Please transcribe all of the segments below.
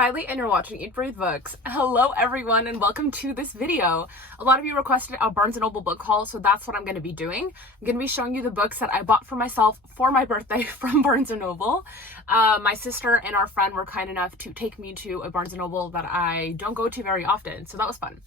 Shiley and you're watching Eat Breathe Books. Hello everyone and welcome to this video. A lot of you requested a Barnes & Noble book haul, so that's what I'm going to be doing. I'm going to be showing you the books that I bought for myself for my birthday from Barnes & Noble. My sister and our friend were kind enough to take me to a Barnes & Noble that I don't go to very often, so that was fun.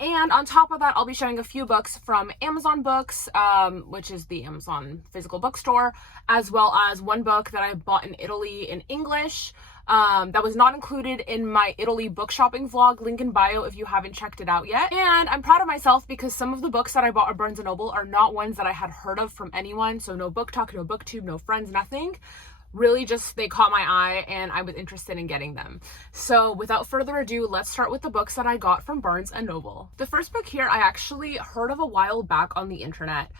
And on top of that, I'll be showing a few books from Amazon Books, which is the Amazon physical bookstore, as well as one book that I bought in Italy in English. That was not included in my Italy book shopping vlog, link in bio if you haven't checked it out yet. And I'm proud of myself because some of the books that I bought at Barnes & Noble are not ones that I had heard of from anyone. So no book talk, no booktube, no friends, nothing. Really just they caught my eye and I was interested in getting them. So without further ado, let's start with the books that I got from Barnes & Noble. The first book here I actually heard of a while back on the internet.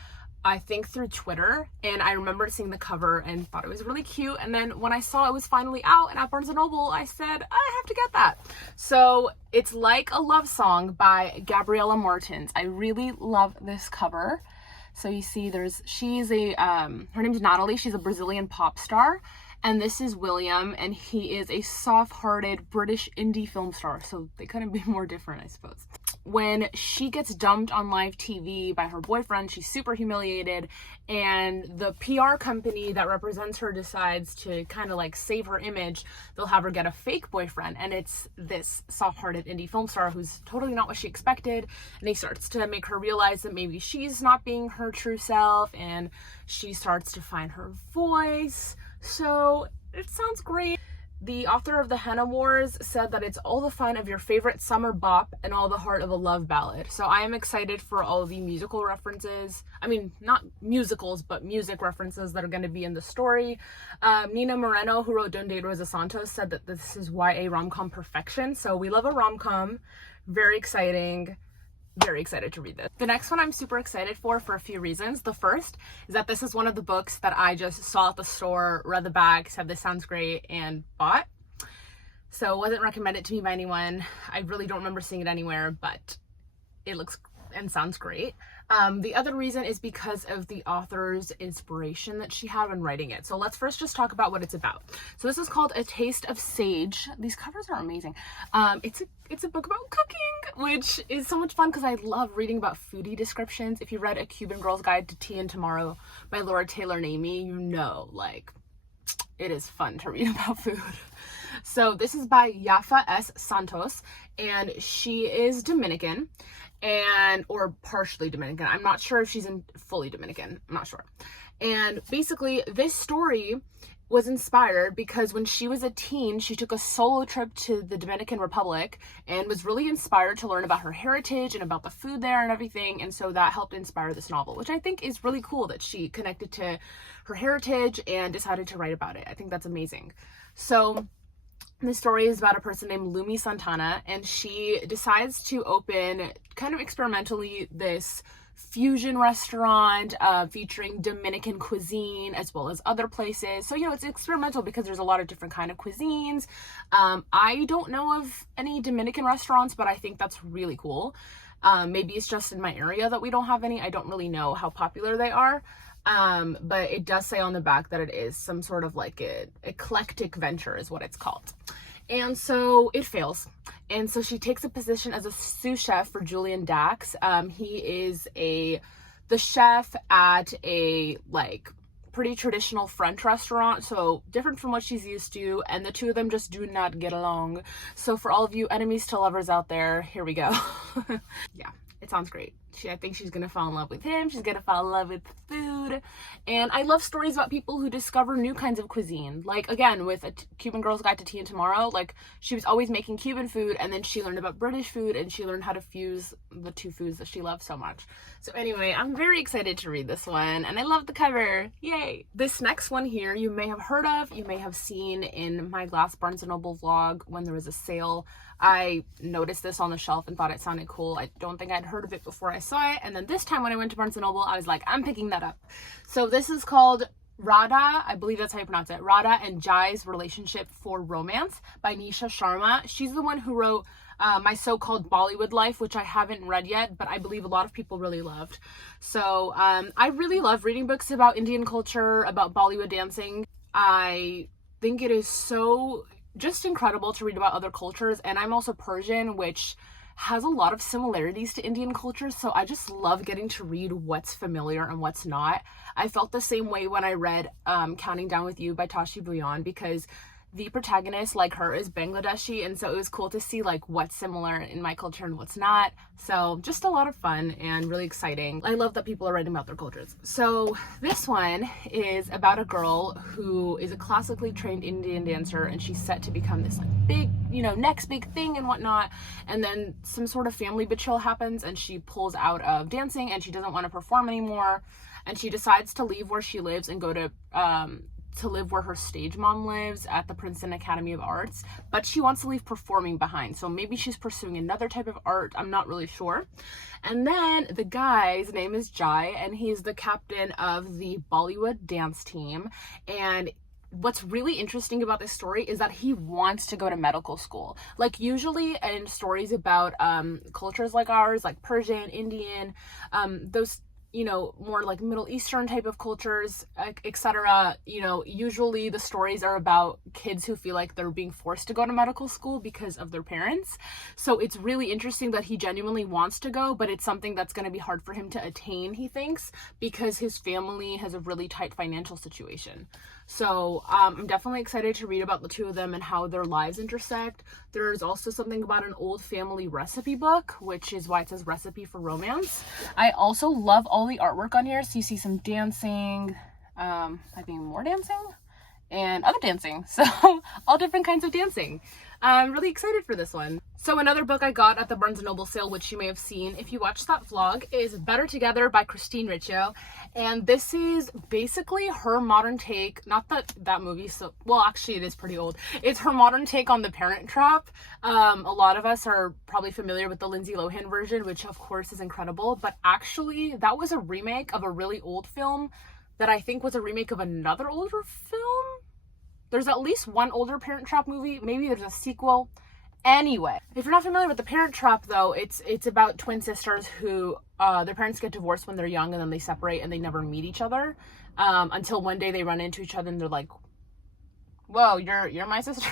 I think through Twitter, and I remember seeing the cover and thought it was really cute, and then when I saw it was finally out and at Barnes & Noble, I said, I have to get that. So it's Like a Love Song by Gabriella Martins. I really love this cover. So you see she's a, her name's Natalie, she's a Brazilian pop star, and this is William, and he is a soft-hearted British indie film star, so they couldn't be more different, I suppose. When she gets dumped on live TV by her boyfriend, she's super humiliated, and the PR company that represents her decides to kind of like save her image. They'll have her get a fake boyfriend, and it's this soft-hearted indie film star who's totally not what she expected, and he starts to make her realize that maybe she's not being her true self, and she starts to find her voice. So it sounds great. The author of The Henna Wars said that it's all the fun of your favorite summer bop and all the heart of a love ballad. So I am excited for all the musical references. I mean, not musicals, but music references that are going to be in the story. Nina Moreno, who wrote Donde Rosa Santos, said that this is YA rom-com perfection. So we love a rom-com. Very exciting. Very excited to read this. The next one I'm super excited for a few reasons. The first is that this is one of the books that I just saw at the store, read the back, said this sounds great, and bought. So it wasn't recommended to me by anyone. I really don't remember seeing it anywhere, but it looks and sounds great. The other reason is because of the author's inspiration that she had when writing it. So let's first just talk about what it's about. So this is called A Taste of Sage. These covers are amazing. It's a book about cooking, which is so much fun because I love reading about foodie descriptions. If you read A Cuban Girl's Guide to Tea and Tomorrow by Laura Taylor Namey, you know, like, it is fun to read about food. So this is by Yafa S. Santos, and she is Dominican, or partially Dominican. I'm not sure if she's fully Dominican. I'm not sure. And basically this story was inspired because when she was a teen, she took a solo trip to the Dominican Republic and was really inspired to learn about her heritage and about the food there and everything. And so that helped inspire this novel, which I think is really cool that she connected to her heritage and decided to write about it. I think that's amazing. So this story is about a person named Lumi Santana, and she decides to open kind of experimentally this fusion restaurant featuring Dominican cuisine as well as other places. So, you know, it's experimental because there's a lot of different kind of cuisines. I don't know of any Dominican restaurants, but I think that's really cool. Maybe it's just in my area that we don't have any. I don't really know how popular they are. But it does say on the back that it is some sort of like an eclectic venture is what it's called. And so it fails. And so she takes a position as a sous chef for Julian Dax. He is the chef at a like pretty traditional French restaurant, so different from what she's used to, and the two of them just do not get along. So for all of you enemies to lovers out there, here we go. Yeah, it sounds great. I think she's gonna fall in love with him. She's gonna fall in love with food. And I love stories about people who discover new kinds of cuisine. Like, again, with A Cuban Girl's Guide to Tea and Tomorrow, like, she was always making Cuban food, and then she learned about British food, and she learned how to fuse the two foods that she loves so much. So anyway, I'm very excited to read this one, and I love the cover. Yay! This next one here, you may have heard of, you may have seen in my last Barnes & Noble vlog when there was a sale. I noticed this on the shelf and thought it sounded cool. I don't think I'd heard of it before I saw it. And then this time when I went to Barnes & Noble, I was like, I'm picking that up. So this is called Radha, I believe that's how you pronounce it, Radha and Jai's Relationship for Romance by Nisha Sharma. She's the one who wrote My So-Called Bollywood Life, which I haven't read yet, but I believe a lot of people really loved. So I really love reading books about Indian culture, about Bollywood dancing. I think it is so just incredible to read about other cultures. And I'm also Persian, which has a lot of similarities to Indian culture, so I just love getting to read what's familiar and what's not. I felt the same way when I read Counting Down with You by Tashi Bhuyan, because the protagonist, like her, is Bangladeshi, and so it was cool to see like what's similar in my culture and what's not. So just a lot of fun and really exciting. I love that people are writing about their cultures. So this one is about a girl who is a classically trained Indian dancer, and she's set to become this like big, you know, next big thing and whatnot. And then some sort of family betrayal happens, and she pulls out of dancing, and she doesn't want to perform anymore. And she decides to leave where she lives and go to live where her stage mom lives at the Princeton Academy of Arts, but she wants to leave performing behind. So maybe she's pursuing another type of art. I'm not really sure. And then the guy's name is Jai, and he's the captain of the Bollywood dance team. And what's really interesting about this story is that he wants to go to medical school. Like usually in stories about cultures like ours, like Persian, Indian, those, you know, more like Middle Eastern type of cultures, etc. You know, usually the stories are about kids who feel like they're being forced to go to medical school because of their parents. So it's really interesting that he genuinely wants to go, but it's something that's going to be hard for him to attain, he thinks, because his family has a really tight financial situation. So I'm definitely excited to read about the two of them and how their lives intersect. There's also something about an old family recipe book, which is why it says Recipe for Romance. I also love all the artwork on here. So you see some dancing, I think more dancing, and other dancing. So all different kinds of dancing. I'm really excited for this one. So another book I got at the Barnes & Noble sale, which you may have seen if you watched that vlog, is Better Together by Christine Riccio. And this is basically her modern take, not that movie, so, well, actually it is pretty old. It's her modern take on The Parent Trap. A lot of us are probably familiar with the Lindsay Lohan version, which of course is incredible, but actually that was a remake of a really old film that I think was a remake of another older film. There's at least one older Parent Trap movie. Maybe there's a sequel. Anyway, if you're not familiar with The Parent Trap, though, it's about twin sisters who their parents get divorced when they're young, and then they separate and they never meet each other until one day they run into each other and they're like, "Whoa, you're my sister."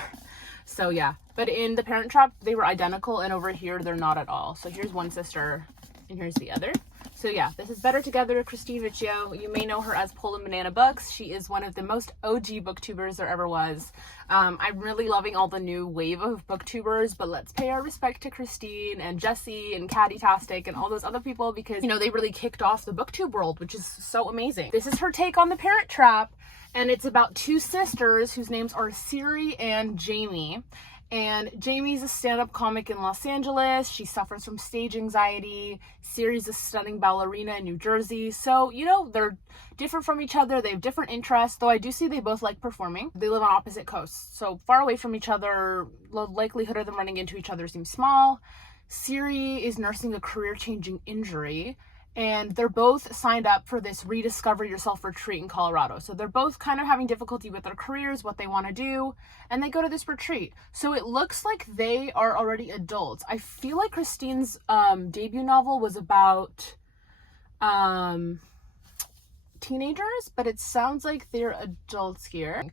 So yeah, but in The Parent Trap they were identical, and over here they're not at all. So here's one sister and here's the other. So yeah, this is Better Together, Christine Riccio. You may know her as Pole and Banana Books. She is one of the most OG booktubers there ever was. I'm really loving all the new wave of booktubers, but let's pay our respect to Christine and Jessie and Caddy-tastic and all those other people, because, you know, they really kicked off the booktube world, which is so amazing. This is her take on The Parent Trap, and it's about two sisters whose names are Siri and Jamie. And Jamie's a stand-up comic in Los Angeles. She suffers from stage anxiety. Siri's a stunning ballerina in New Jersey. So, you know, they're different from each other. They have different interests, though I do see they both like performing. They live on opposite coasts, so far away from each other. The likelihood of them running into each other seems small. Siri is nursing a career-changing injury, and they're both signed up for this Rediscover Yourself retreat in Colorado. So they're both kind of having difficulty with their careers, what they want to do, and they go to this retreat. So it looks like they are already adults. I feel like Christine's debut novel was about teenagers, but it sounds like they're adults here.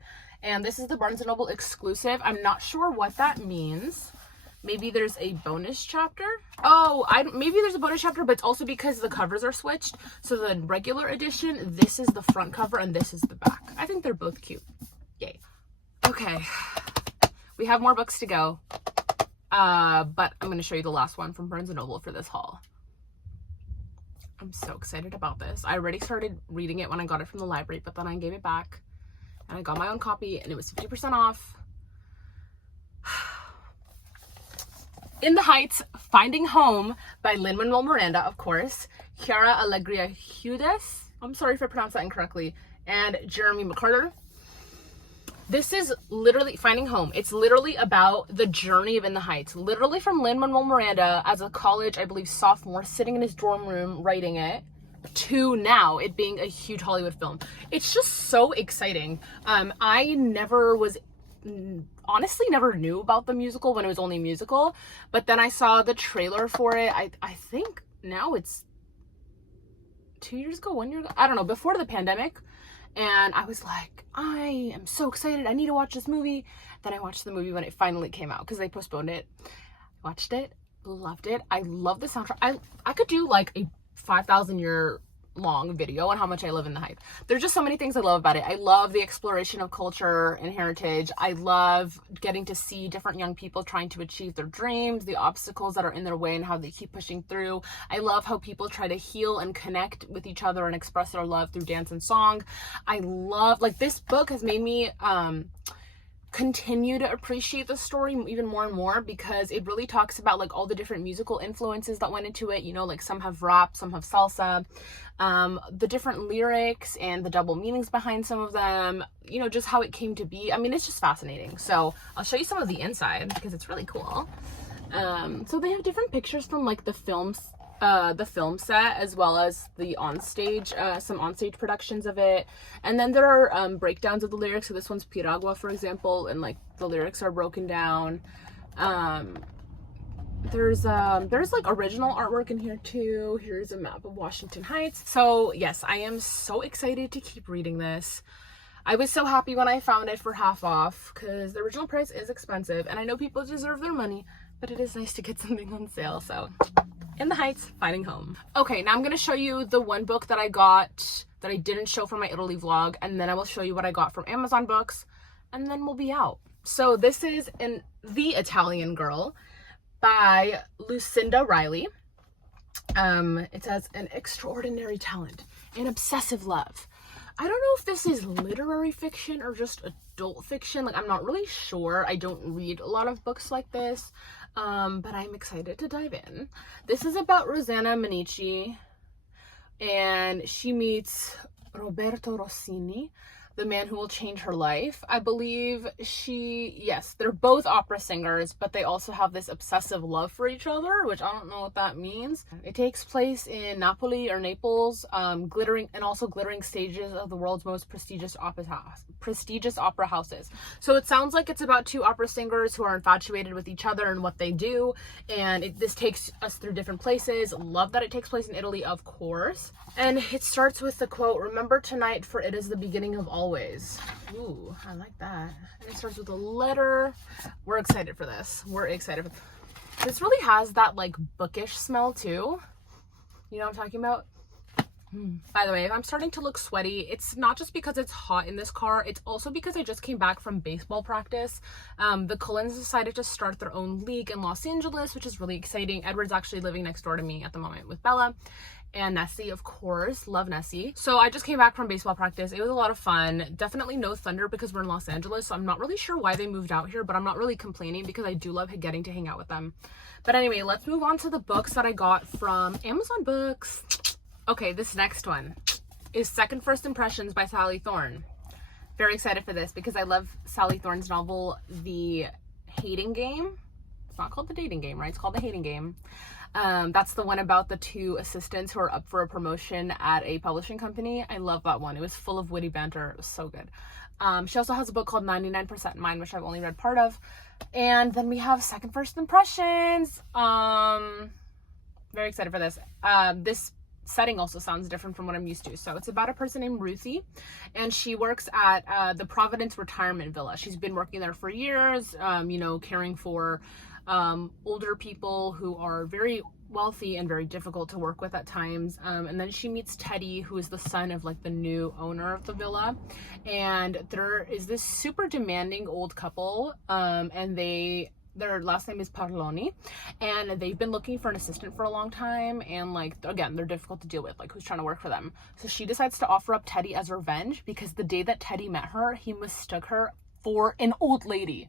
And this is the Barnes & Noble exclusive. I'm not sure what that means. Maybe there's a bonus chapter. Oh, maybe there's a bonus chapter, but it's also because the covers are switched. So the regular edition, this is the front cover and this is the back. I think they're both cute. Yay. Okay, we have more books to go, but I'm going to show you the last one from Barnes & Noble for this haul. I'm so excited about this. I already started reading it when I got it from the library, but then I gave it back and I got my own copy and it was 50% off. In the Heights, Finding Home by Lin-Manuel Miranda, of course, Chiara Alegria Hudes, I'm sorry if I pronounced that incorrectly, and Jeremy McCarter. This is literally Finding Home. It's literally about the journey of In the Heights, literally from Lin-Manuel Miranda as a college, I believe, sophomore, sitting in his dorm room writing it, to now it being a huge Hollywood film. It's just so exciting. I honestly never knew about the musical when it was only musical, but then I saw the trailer for it. I think now it's 2 years ago, 1 year ago, I don't know, before the pandemic. And I was like, I am so excited. I need to watch this movie. Then I watched the movie when it finally came out because they postponed it. Watched it, loved it. I love the soundtrack. I could do like a 5,000 year long video on how much I live in the hype. There's just so many things I love about it. I love the exploration of culture and heritage. I love getting to see different young people trying to achieve their dreams, the obstacles that are in their way and how they keep pushing through. I love how people try to heal and connect with each other and express their love through dance and song. I love, like, this book has made me continue to appreciate the story even more and more, because it really talks about like all the different musical influences that went into it. You know, like some have rap, some have salsa, the different lyrics and the double meanings behind some of them, you know, just how it came to be. I mean, it's just fascinating. So I'll show you some of the inside because it's really cool. So they have different pictures from like the film set, as well as the onstage, some onstage productions of it. And then there are breakdowns of the lyrics. So this one's Piragua, for example, and like the lyrics are broken down. There's like original artwork in here too. Here's a map of Washington Heights. So yes, I am so excited to keep reading this. I was so happy when I found it for half off, because the original price is expensive and I know people deserve their money, but it is nice to get something on sale. So In the Heights, Finding Home. Okay, now I'm going to show you the one book that I got that I didn't show for my Italy vlog, and then I will show you what I got from Amazon Books, and then we'll be out. So this is The Italian Girl by Lucinda Riley. It says, an extraordinary talent, an obsessive love. I don't know if this is literary fiction or just adult fiction. Like, I'm not really sure. I don't read a lot of books like this. But I'm excited to dive in. This is about Rosanna Manici, and she meets Roberto Rossini, the man who will change her life. I believe yes, they're both opera singers, but they also have this obsessive love for each other, which I don't know what that means. It takes place in Napoli or Naples, glittering stages of the world's most prestigious opera houses. So it sounds like it's about two opera singers who are infatuated with each other and what they do, and this takes us through different places. Love that it takes place in Italy, of course. And it starts with the quote, "Remember tonight, for it is the beginning of always." Ooh, I like that. And it starts with a letter. We're excited for this. We're excited for this. Really has that like bookish smell too. You know what I'm talking about? By the way, if I'm starting to look sweaty, it's not just because it's hot in this car, it's also because I just came back from baseball practice. The Cullens decided to start their own league in Los Angeles, which is really exciting. Edward's actually living next door to me at the moment with Bella. And Nessie, of course. Love Nessie. So I just came back from baseball practice. It was a lot of fun. Definitely no thunder because we're in Los Angeles, so I'm not really sure why they moved out here, but I'm not really complaining because I do love getting to hang out with them. But anyway, let's move on to the books that I got from Amazon Books. Okay, this next one is Second First Impressions by Sally Thorne. Very excited for this because I love Sally Thorne's novel, The Hating Game. It's not called The Dating Game, right? It's called The Hating Game. That's the one about the two assistants who are up for a promotion at a publishing company. I love that one. It was full of witty banter. It was so good. She also has a book called 99% Mine, which I've only read part of. And then we have Second First Impressions. Very excited for this. This setting also sounds different from what I'm used to. So it's about a person named Ruthie, and she works at the Providence Retirement Villa. She's been working there for years, you know, caring for older people who are very wealthy and very difficult to work with at times. And then she meets Teddy, who is the son of like the new owner of the villa. And there is this super demanding old couple, and their last name is Parloni, and they've been looking for an assistant for a long time, and like, again, they're difficult to deal with, like who's trying to work for them. So she decides to offer up Teddy as revenge because the day that Teddy met her, he mistook her for an old lady.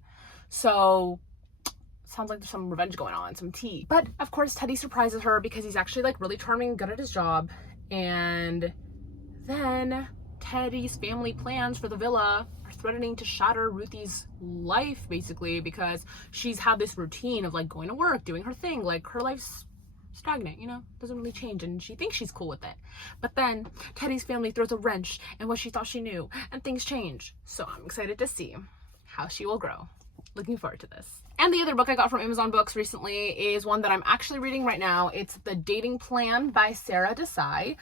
So sounds like there's some revenge going on, some tea. But of course Teddy surprises her because he's actually like really charming and good at his job. And then Teddy's family plans for the villa are threatening to shatter Ruthie's life, basically, because she's had this routine of like going to work, doing her thing, like her life's stagnant, you know, doesn't really change, and she thinks she's cool with it. But then Teddy's family throws a wrench in what she thought she knew, and things change. So I'm excited to see how she will grow. Looking forward to this. And the other book I got from Amazon Books recently is one that I'm actually reading right now. It's The Dating Plan by Sarah Desai.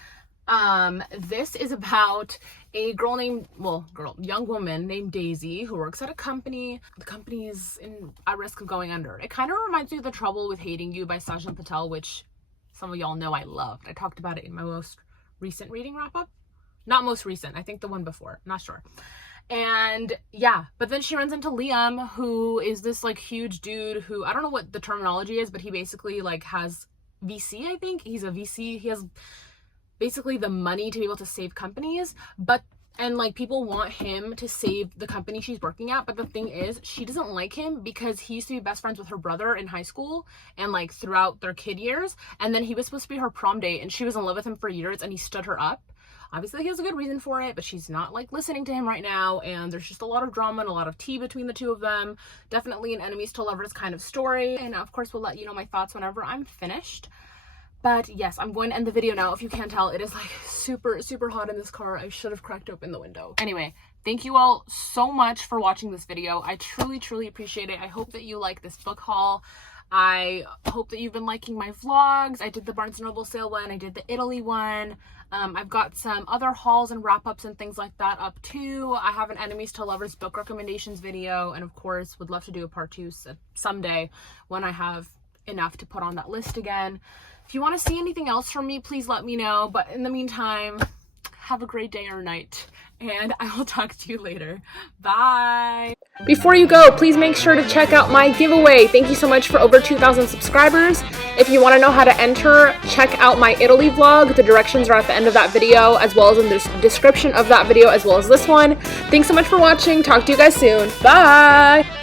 This is about a young woman named Daisy who works at a company. The company is at risk of going under. It kind of reminds me of The Trouble with Hating You by Sajan Patel, which some of y'all know I loved. I talked about it in my most recent reading wrap-up. Not most recent, I think the one before, not sure. And yeah, but then she runs into Liam, who is this like huge dude who, I don't know what the terminology is, but he basically like has VC, I think. He's a VC. He has basically the money to be able to save companies, and like people want him to save the company she's working at, but the thing is she doesn't like him because he used to be best friends with her brother in high school and like throughout their kid years, and then he was supposed to be her prom date and she was in love with him for years and he stood her up. Obviously he has a good reason for it, but she's not like listening to him right now, and there's just a lot of drama and a lot of tea between the two of them. Definitely an enemies to lovers kind of story, and of course we'll let you know my thoughts whenever I'm finished. But yes, I'm going to end the video now. If you can't tell, it is like super, super hot in this car. I should have cracked open the window. Anyway, thank you all so much for watching this video. I truly, truly appreciate it. I hope that you like this book haul. I hope that you've been liking my vlogs. I did the Barnes & Noble sale one. I did the Italy one. I've got some other hauls and wrap-ups and things like that up too. I have an enemies to lovers book recommendations video, and of course would love to do a part 2 someday when I have enough to put on that list again. If you want to see anything else from me, please let me know. But in the meantime, have a great day or night, and I will talk to you later. Bye! Before you go, please make sure to check out my giveaway. Thank you so much for over 2,000 subscribers. If you want to know how to enter, check out my Italy vlog. The directions are at the end of that video, as well as in the description of that video, as well as this one. Thanks so much for watching. Talk to you guys soon. Bye!